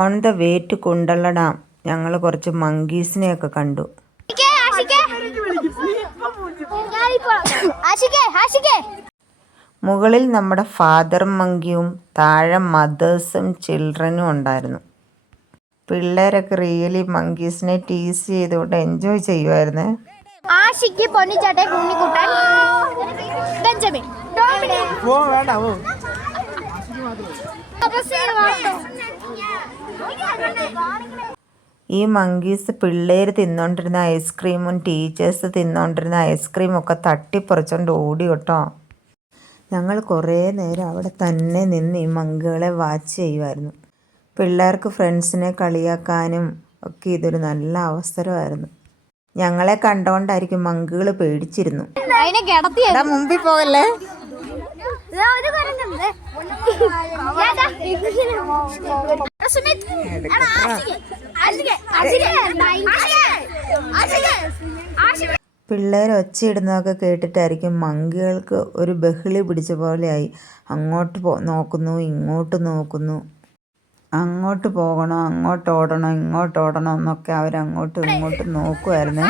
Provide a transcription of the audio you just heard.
On the way to Kundala dam ഞങ്ങൾ കുറച്ച് മങ്കീസിനെയൊക്കെ കണ്ടു. മുകളിൽ നമ്മുടെ ഫാദർ മങ്കിയും താഴെ മദേഴ്സും ചിൽഡ്രനും ഉണ്ടായിരുന്നു. പിള്ളേരൊക്കെ റിയലി മങ്കീസിനെ ടീസ് ചെയ്തുകൊണ്ട് എൻജോയ് ചെയ്യുമായിരുന്നേ. ആഷിക്ക് പൊന്നിച്ചാട്ടെ കുഞ്ഞിക്കുട്ടൻ ബെഞ്ചമിൻ ഈ മങ്കീസ് പിള്ളേർ തിന്നോണ്ടിരുന്ന ഐസ്ക്രീമും ടീച്ചേഴ്സ് തിന്നോണ്ടിരുന്ന ഐസ്ക്രീമും ഒക്കെ തട്ടിപ്പറിച്ചോണ്ട് ഓടി കേട്ടോ. ഞങ്ങൾ കുറേ നേരം അവിടെ തന്നെ നിന്ന് ഈ മങ്കുകളെ വാച്ച് ചെയ്യുമായിരുന്നു. പിള്ളേർക്ക് ഫ്രണ്ട്സിനെ കളിയാക്കാനും ഒക്കെ ഇതൊരു നല്ല അവസരമായിരുന്നു. ഞങ്ങളെ കണ്ടോണ്ടായിരിക്കും മങ്കുകൾ പേടിച്ചിരുന്നു. മുമ്പിൽ പോകല്ലേ. പിള്ളേർ ഒച്ചയിടുന്നതൊക്കെ കേട്ടിട്ടായിരിക്കും മങ്കികൾക്ക് ഒരു ബഹളി പിടിച്ച പോലെയായി. അങ്ങോട്ട് നോക്കുന്നു, ഇങ്ങോട്ട് നോക്കുന്നു, അങ്ങോട്ട് പോകണോ, അങ്ങോട്ട് ഓടണോ, ഇങ്ങോട്ട് ഓടണോ എന്നൊക്കെ അവരങ്ങോട്ടും ഇങ്ങോട്ടും നോക്കുമായിരുന്നേ.